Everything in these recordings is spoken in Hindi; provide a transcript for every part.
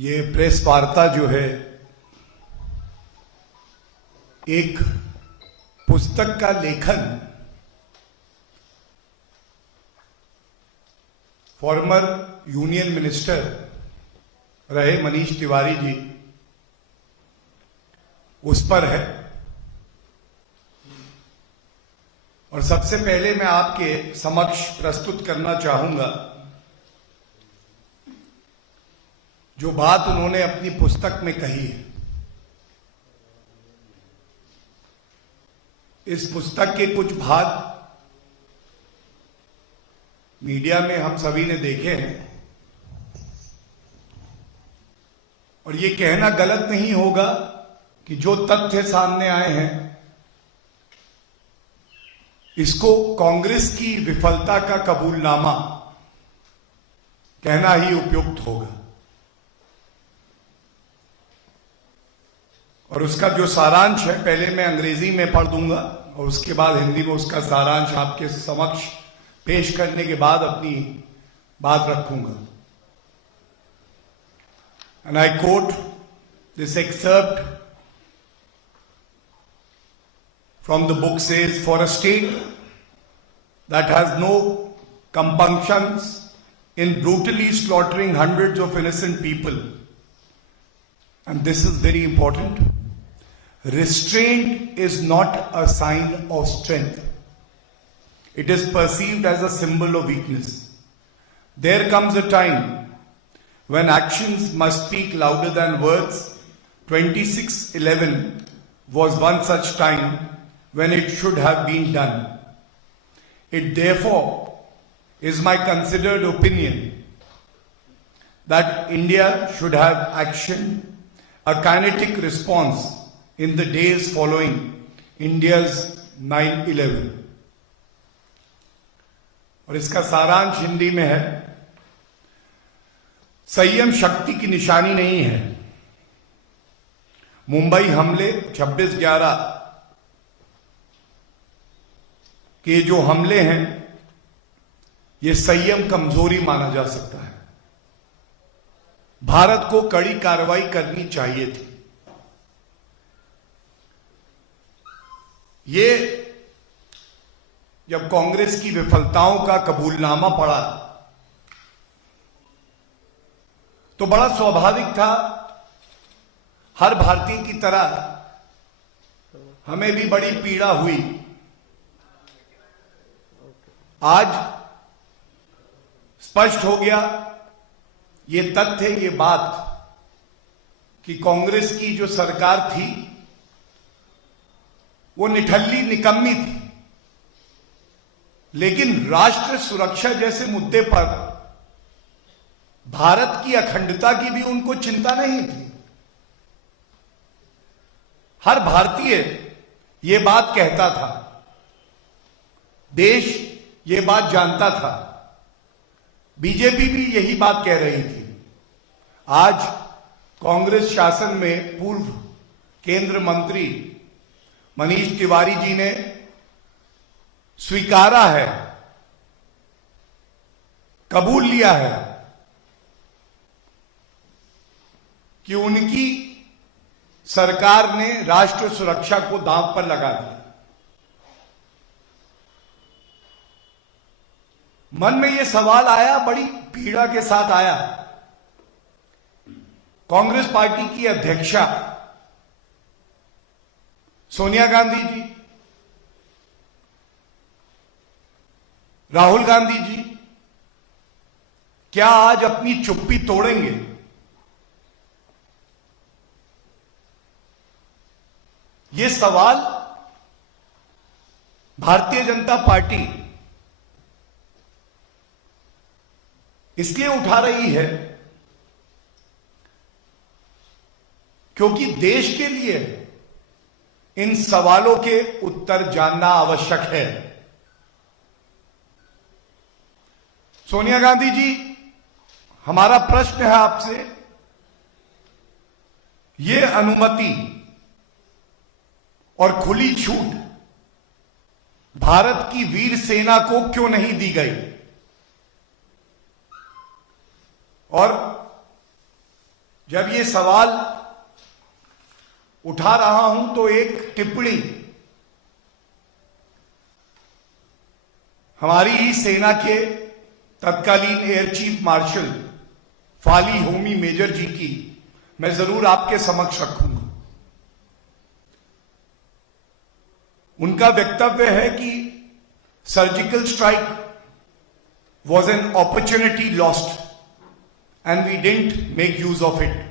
ये प्रेस वार्ता जो है एक पुस्तक का लेखन फॉर्मर यूनियन मिनिस्टर रहे मनीष तिवारी जी उस पर है। और सबसे पहले मैं आपके समक्ष प्रस्तुत करना चाहूंगा जो बात उन्होंने अपनी पुस्तक में कही है। इस पुस्तक के कुछ भाग मीडिया में हम सभी ने देखे हैं और ये कहना गलत नहीं होगा कि जो तथ्य सामने आए हैं इसको कांग्रेस की विफलता का कबूलनामा कहना ही उपयुक्त होगा। और उसका जो सारांश है पहले मैं अंग्रेजी में पढ़ दूंगा और उसके बाद हिंदी में उसका सारांश आपके समक्ष पेश करने के बाद अपनी बात रखूंगा। And I quote this excerpt from the book says, for a state that has no compunctions in brutally slaughtering hundreds of innocent people, and this is very important, restraint is not a sign of strength. It is perceived as a symbol of weakness. There comes a time when actions must speak louder than words. 26/11 was one such time when it should have been done. It therefore is my considered opinion that India should have action, a kinetic response in the days following India's 9/11. और इसका सारांश हिंदी में है, संयम शक्ति की निशानी नहीं है। मुंबई हमले 26/11 के जो हमले हैं ये संयम कमजोरी माना जा सकता है। भारत को कड़ी कार्रवाई करनी चाहिए थी। ये जब कांग्रेस की विफलताओं का कबूलनामा पड़ा तो बड़ा स्वाभाविक था, हर भारतीय की तरह हमें भी बड़ी पीड़ा हुई। आज स्पष्ट हो गया ये तथ्य, ये बात कि कांग्रेस की जो सरकार थी वो निठल्ली निकम्मी थी, लेकिन राष्ट्र सुरक्षा जैसे मुद्दे पर भारत की अखंडता की भी उनको चिंता नहीं थी। हर भारतीय ये बात कहता था, देश ये बात जानता था, बीजेपी भी यही बात कह रही थी। आज कांग्रेस शासन में पूर्व केंद्र मंत्री मनीष तिवारी जी ने स्वीकारा है, कबूल लिया है कि उनकी सरकार ने राष्ट्र सुरक्षा को दांव पर लगा दिया। मन में यह सवाल आया, बड़ी पीड़ा के साथ आया, कांग्रेस पार्टी की अध्यक्षा सोनिया गांधी जी, राहुल गांधी जी क्या आज अपनी चुप्पी तोड़ेंगे? यह सवाल भारतीय जनता पार्टी इसलिए उठा रही है क्योंकि देश के लिए इन सवालों के उत्तर जानना आवश्यक है। सोनिया गांधी जी, हमारा प्रश्न है आपसे, ये अनुमति और खुली छूट भारत की वीर सेना को क्यों नहीं दी गई? और जब ये सवाल उठा रहा हूं तो एक टिप्पणी हमारी ही सेना के तत्कालीन air chief marshal Fali Homi Major ji की मैं जरूर आपके समक्ष रखूंगा। उनका वक्तव्य है कि surgical strike was an opportunity lost and we didn't make use of it.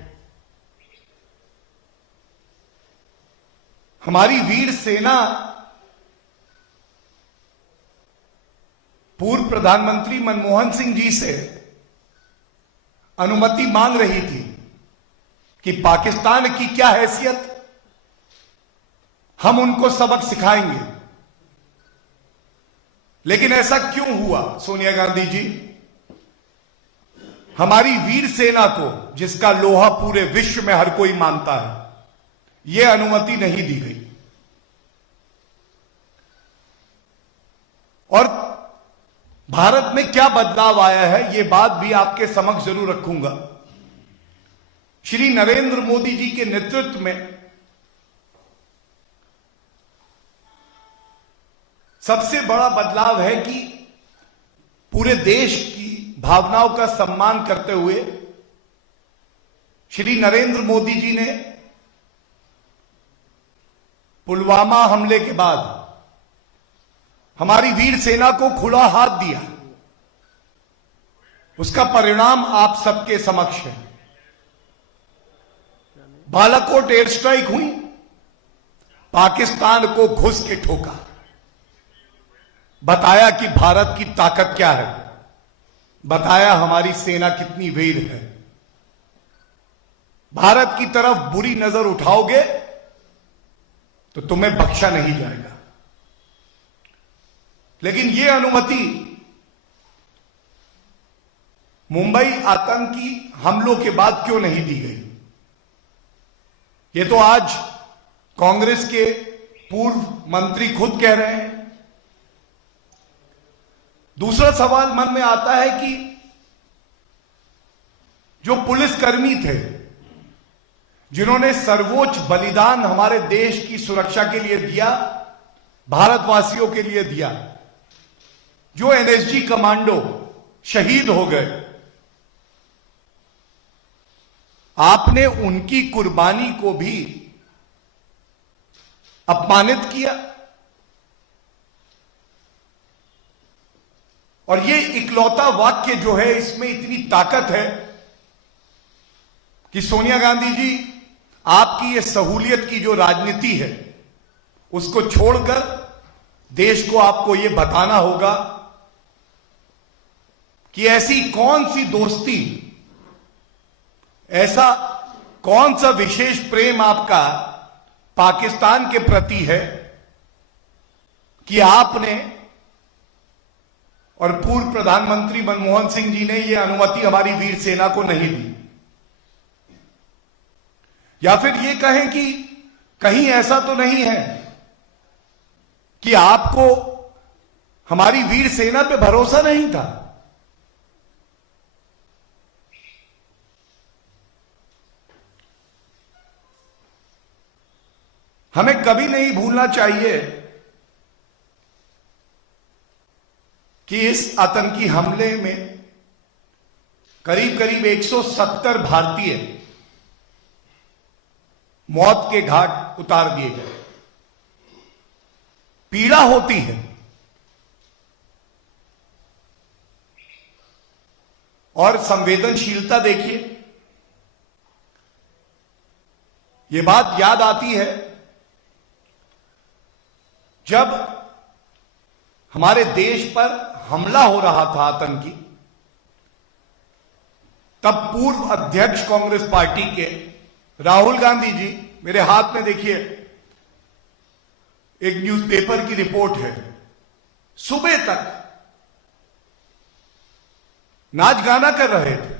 हमारी वीर सेना पूर्व प्रधानमंत्री मनमोहन सिंह जी से अनुमति मांग रही थी कि पाकिस्तान की क्या हैसियत, हम उनको सबक सिखाएंगे। लेकिन ऐसा क्यों हुआ सोनिया गांधी जी? हमारी वीर सेना को, जिसका लोहा पूरे विश्व में हर कोई मानता है, यह अनुमति नहीं दी गई। और भारत में क्या बदलाव आया है, यह बात भी आपके समक्ष जरूर रखूंगा। श्री नरेंद्र मोदी जी के नेतृत्व में सबसे बड़ा बदलाव है कि पूरे देश की भावनाओं का सम्मान करते हुए श्री नरेंद्र मोदी जी ने पुलवामा हमले के बाद हमारी वीर सेना को खुला हाथ दिया। उसका परिणाम आप सबके समक्ष है। बालाकोट एयर स्ट्राइक हुई, पाकिस्तान को घुस के ठोका, बताया कि भारत की ताकत क्या है, बताया हमारी सेना कितनी वीर है। भारत की तरफ बुरी नजर उठाओगे तो तुम्हें बख्शा नहीं जाएगा। लेकिन यह अनुमति मुंबई आतंकी हमलों के बाद क्यों नहीं दी गई? यह तो आज कांग्रेस के पूर्व मंत्री खुद कह रहे हैं। दूसरा सवाल मन में आता है कि जो पुलिसकर्मी थे, जिन्होंने सर्वोच्च बलिदान हमारे देश की सुरक्षा के लिए दिया, भारतवासियों के लिए दिया, जो एनएसजी कमांडो शहीद हो गए, आपने उनकी कुर्बानी को भी अपमानित किया। और ये इकलौता वाक्य जो है, इसमें इतनी ताकत है कि सोनिया गांधी जी, आपकी ये सहूलियत की जो राजनीति है, उसको छोड़कर देश को आपको ये बताना होगा कि ऐसी कौन सी दोस्ती, ऐसा कौन सा विशेष प्रेम आपका पाकिस्तान के प्रति है कि आपने और पूर्व प्रधानमंत्री मनमोहन सिंह जी ने यह अनुमति हमारी वीर सेना को नहीं दी। या फिर यह कहें कि कहीं ऐसा तो नहीं है कि आपको हमारी वीर सेना पे भरोसा नहीं था? हमें कभी नहीं भूलना चाहिए कि इस आतंकी हमले में करीब करीब 170 भारतीय मौत के घाट उतार दिए गए। पीड़ा होती है और संवेदनशीलता देखिए, यह बात याद आती है जब हमारे देश पर हमला हो रहा था आतंकी, तब पूर्व अध्यक्ष कांग्रेस पार्टी के राहुल गांधी जी, मेरे हाथ में देखिए एक न्यूज़पेपर की रिपोर्ट है, सुबह तक नाच गाना कर रहे थे।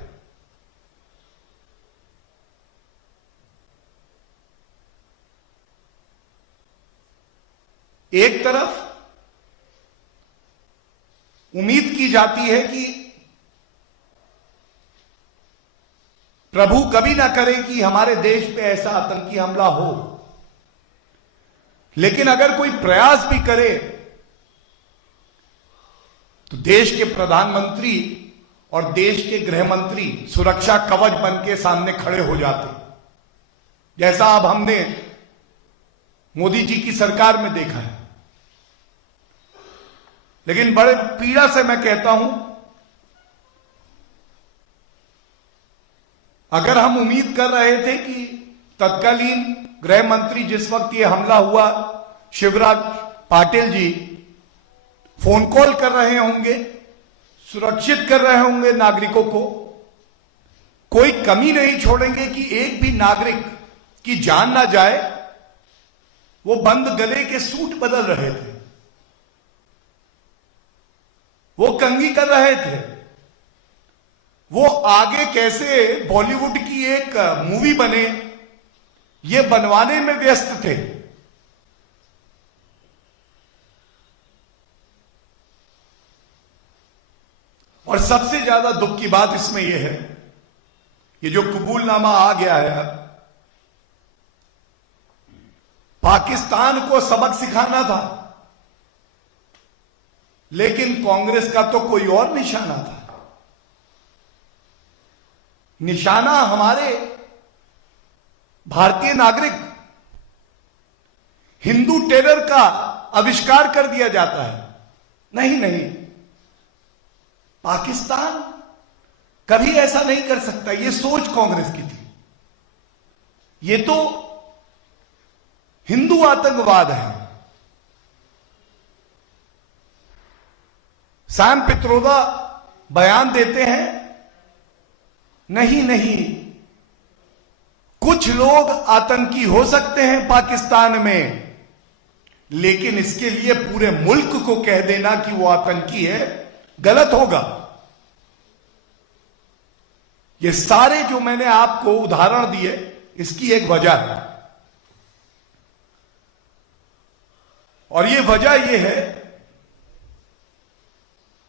एक तरफ उम्मीद की जाती है कि प्रभु कभी ना करे कि हमारे देश पे ऐसा आतंकी हमला हो, लेकिन अगर कोई प्रयास भी करे तो देश के प्रधानमंत्री और देश के गृह मंत्री सुरक्षा कवच बन के सामने खड़े हो जाते, जैसा अब हमने मोदी जी की सरकार में देखा है। लेकिन बड़े पीड़ा से मैं कहता हूं, अगर हम उम्मीद कर रहे थे कि तत्कालीन गृह मंत्री जिस वक्त ये हमला हुआ शिवराज पाटिल जी फोन कॉल कर रहे होंगे, सुरक्षित कर रहे होंगे नागरिकों को, कोई कमी नहीं छोड़ेंगे कि एक भी नागरिक की जान ना जाए, वो बंद गले के सूट बदल रहे थे, वो कंघी कर रहे थे, वो आगे कैसे बॉलीवुड की एक मूवी बने ये बनवाने में व्यस्त थे। और सबसे ज्यादा दुख की बात इसमें यह है, ये जो कबूलनामा आ गया है, पाकिस्तान को सबक सिखाना था, लेकिन कांग्रेस का तो कोई और निशाना था। निशाना हमारे भारतीय नागरिक, हिंदू टेरर का आविष्कार कर दिया जाता है। नहीं नहीं, पाकिस्तान कभी ऐसा नहीं कर सकता, यह सोच कांग्रेस की थी। ये तो हिंदू आतंकवाद है। सैम पित्रोदा बयान देते हैं, नहीं नहीं, कुछ लोग आतंकी हो सकते हैं पाकिस्तान में, लेकिन इसके लिए पूरे मुल्क को कह देना कि वो आतंकी है गलत होगा। ये सारे जो मैंने आपको उदाहरण दिए, इसकी एक वजह है, और ये वजह ये है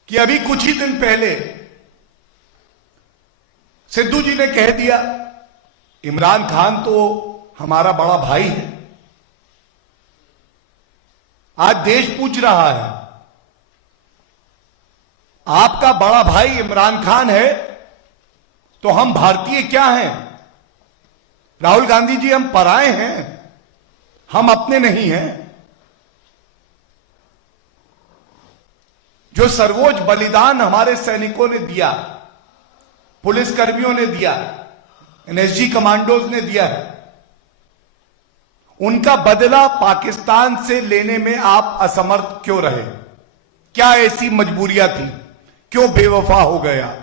कि अभी कुछ ही दिन पहले सिद्धू जी ने कह दिया इमरान खान तो हमारा बड़ा भाई है। आज देश पूछ रहा है, आपका बड़ा भाई इमरान खान है तो हम भारतीय क्या हैं? राहुल गांधी जी, हम पराए हैं, हम अपने नहीं हैं। जो सर्वोच्च बलिदान हमारे सैनिकों ने दिया, पुलिसकर्मियों ने दिया, एनएसजी कमांडोज ने दिया है, उनका बदला पाकिस्तान से लेने में आप असमर्थ क्यों रहे? क्या ऐसी मजबूरियां थी? क्यों बेवफा हो गए आप?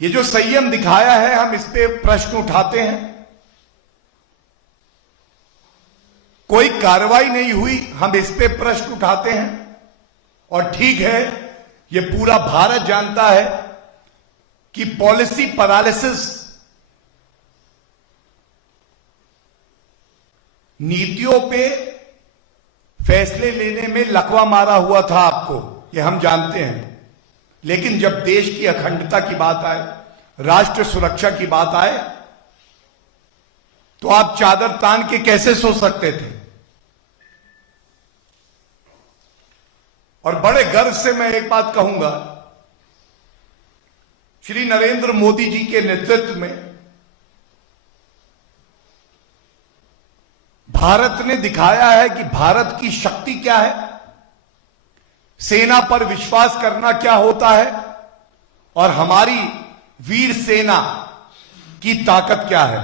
ये जो संयम दिखाया है, हम इस पे प्रश्न उठाते हैं। कोई कार्रवाई नहीं हुई, हम इस पे प्रश्न उठाते हैं। और ठीक है, ये पूरा भारत जानता है कि पॉलिसी पैरालिसिस, नीतियों पे फैसले लेने में लकवा मारा हुआ था आपको, ये हम जानते हैं। लेकिन जब देश की अखंडता की बात आए, राष्ट्र सुरक्षा की बात आए, तो आप चादर तान के कैसे सो सकते थे? और बड़े गर्व से मैं एक बात कहूंगा, श्री नरेंद्र मोदी जी के नेतृत्व में भारत ने दिखाया है कि भारत की शक्ति क्या है, सेना पर विश्वास करना क्या होता है, और हमारी वीर सेना की ताकत क्या है।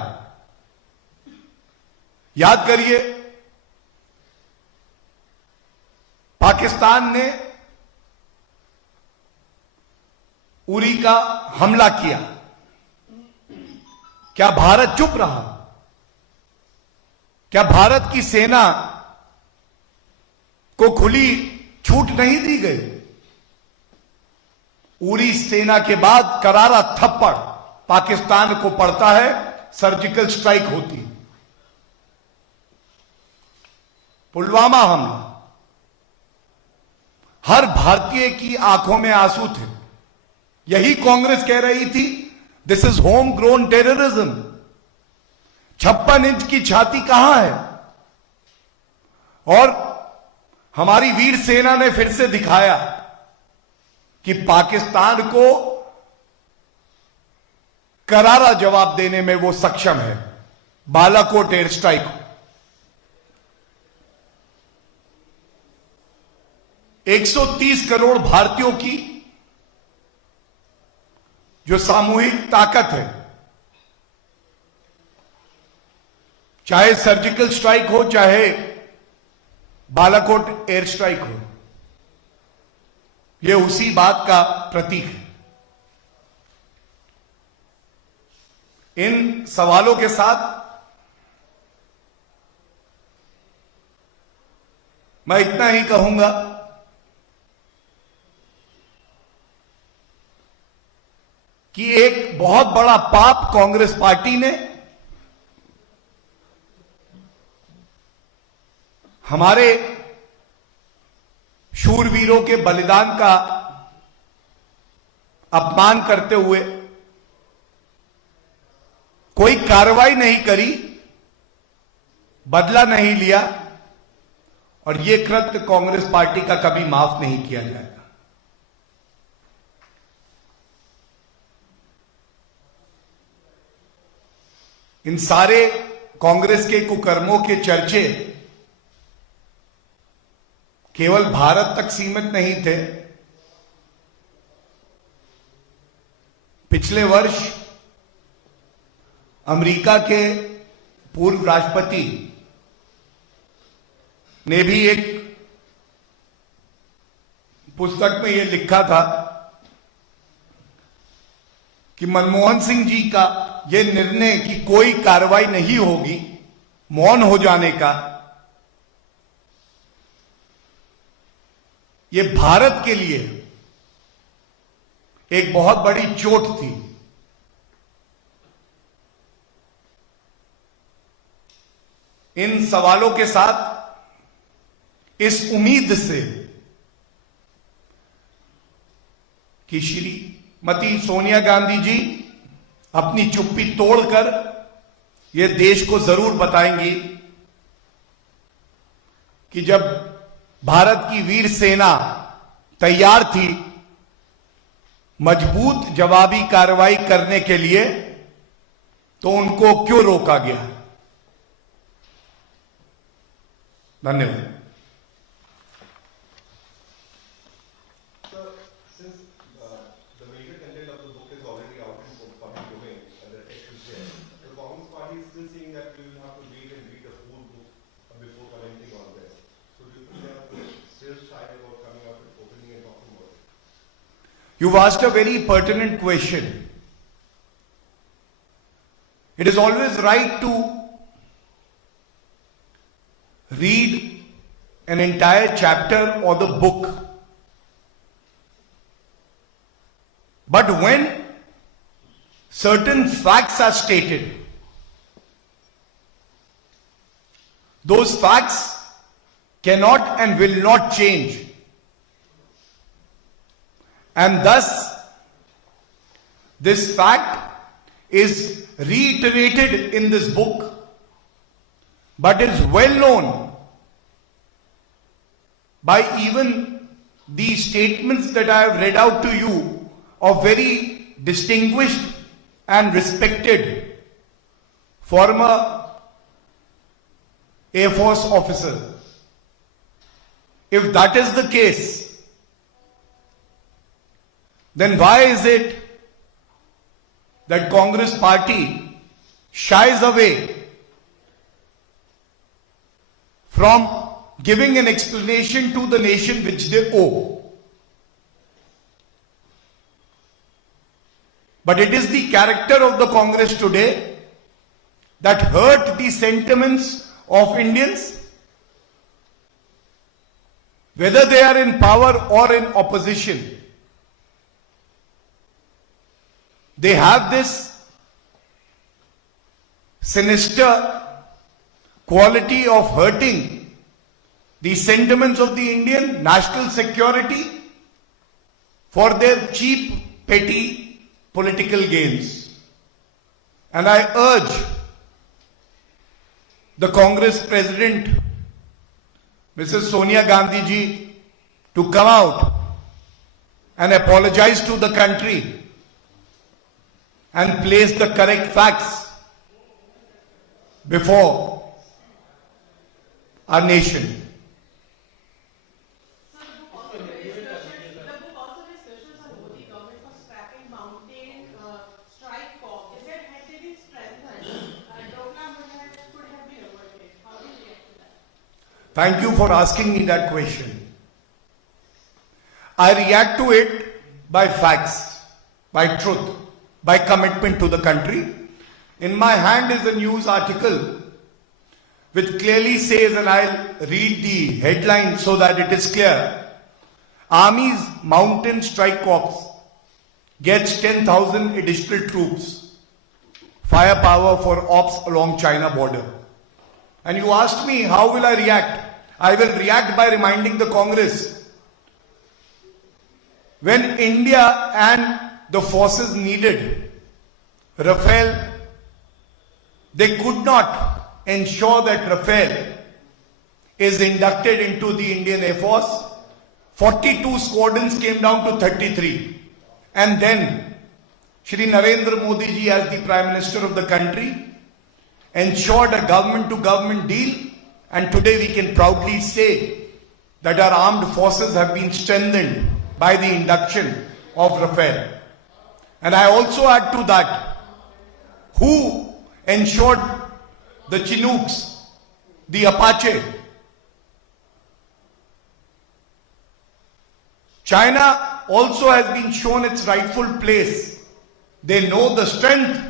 याद करिए, पाकिस्तान ने उरी का हमला किया, क्या भारत चुप रहा? क्या भारत की सेना को खुली छूट नहीं दी गई? उरी सेना के बाद करारा थप्पड़ पाकिस्तान को पड़ता है, सर्जिकल स्ट्राइक होती है। पुलवामा हमला, हर भारतीय की आंखों में आंसू थे। यही कांग्रेस कह रही थी this is home grown terrorism. 56 inch की छाती कहां है? और हमारी वीर सेना ने फिर से दिखाया कि पाकिस्तान को करारा जवाब देने में वो सक्षम है। बालाकोट एयर स्ट्राइक, 130 करोड़ भारतीयों की जो सामूहिक ताकत है, चाहे सर्जिकल स्ट्राइक हो चाहे बालाकोट एयर स्ट्राइक हो, यह उसी बात का प्रतीक है। इन सवालों के साथ मैं इतना ही कहूंगा कि एक बहुत बड़ा पाप कांग्रेस पार्टी ने हमारे शूरवीरों के बलिदान का अपमान करते हुए कोई कार्रवाई नहीं करी, बदला नहीं लिया, और यह कृत्य कांग्रेस पार्टी का कभी माफ नहीं किया जाएगा। इन सारे कांग्रेस के कुकर्मों के चर्चे केवल भारत तक सीमित नहीं थे। पिछले वर्ष अमेरिका के पूर्व राष्ट्रपति ने भी एक पुस्तक में यह लिखा था कि मनमोहन सिंह जी का यह निर्णय कि कोई कार्रवाई नहीं होगी, मौन हो जाने का, यह भारत के लिए एक बहुत बड़ी चोट थी। इन सवालों के साथ, इस उम्मीद से कि श्रीमती सोनिया गांधी जी अपनी चुप्पी तोड़कर यह देश को जरूर बताएंगी कि जब भारत की वीर सेना तैयार थी मजबूत जवाबी कार्रवाई करने के लिए, तो उनको क्यों रोका गया। धन्यवाद। You've asked a very pertinent question. It is always right to read an entire chapter or the book. But when certain facts are stated, those facts cannot and will not change. And thus, this fact is reiterated in this book, but is well known by even the statements that I have read out to you of very distinguished and respected former Air Force officer. If that is the case, then why is it that Congress party shies away from giving an explanation to the nation which they owe? But it is the character of the Congress today that hurt the sentiments of Indians, whether they are in power or in opposition. They have this sinister quality of hurting the sentiments of the Indian national security for their cheap, petty political gains. And I urge the Congress President, Mrs. Sonia Gandhi ji, to come out and apologize to the country and place the correct facts before our nation. Thank you for asking me that question. I react to it by facts, by truth, by commitment to the country. In my hand is a news article which clearly says, and I'll read the headline so that it is clear. Army's Mountain Strike Corps gets 10,000 additional troops, firepower for ops along China border. And you asked me, how will I react? I will react by reminding the Congress, when India and the forces needed Rafale, they could not ensure that Rafale is inducted into the Indian Air Force. 42 squadrons came down to 33. And then Shri Narendra Modi ji, as the Prime Minister of the country, ensured a government-to-government deal, and today we can proudly say that our armed forces have been strengthened by the induction of Rafale. And I also add to that, who ensured the Chinooks, the Apache? China also has been shown its rightful place. They know the strength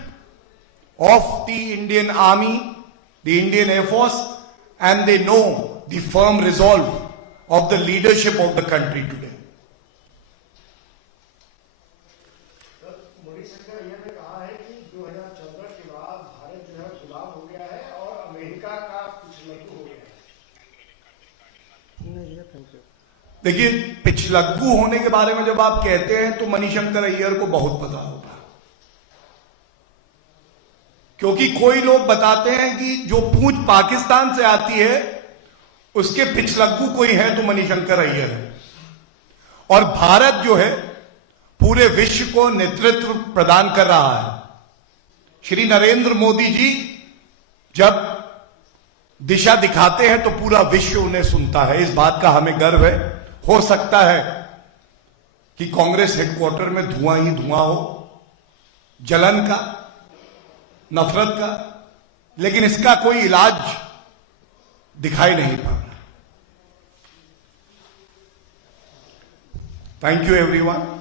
of the Indian Army, the Indian Air Force, and they know the firm resolve of the leadership of the country today. Modi सरकार यह भी कहा है कि 2014 के बाद भारत जो है गुलाम हो गया है और अमेरिका का पिछलग्गू हो गया है। देखिए, पिछलग्गू होने के बारे में जब आप कहते हैं तो मणिशंकर अय्यर को बहुत पता होगा, क्योंकि कोई लोग बताते हैं कि जो पूंछ पाकिस्तान से आती है उसके पिछलग्गू कोई है तो मणिशंकर अय्यर है। और भारत जो है पूरे विश्व को नेतृत्व प्रदान कर रहा है। श्री नरेंद्र मोदी जी जब दिशा दिखाते हैं तो पूरा विश्व उन्हें सुनता है। इस बात का हमें गर्व है। हो सकता है कि कांग्रेस हेडक्वार्टर में धुआं ही धुआं हो, जलन का, नफरत का, लेकिन इसका कोई इलाज दिखाई नहीं पड़ रहा। Thank you everyone.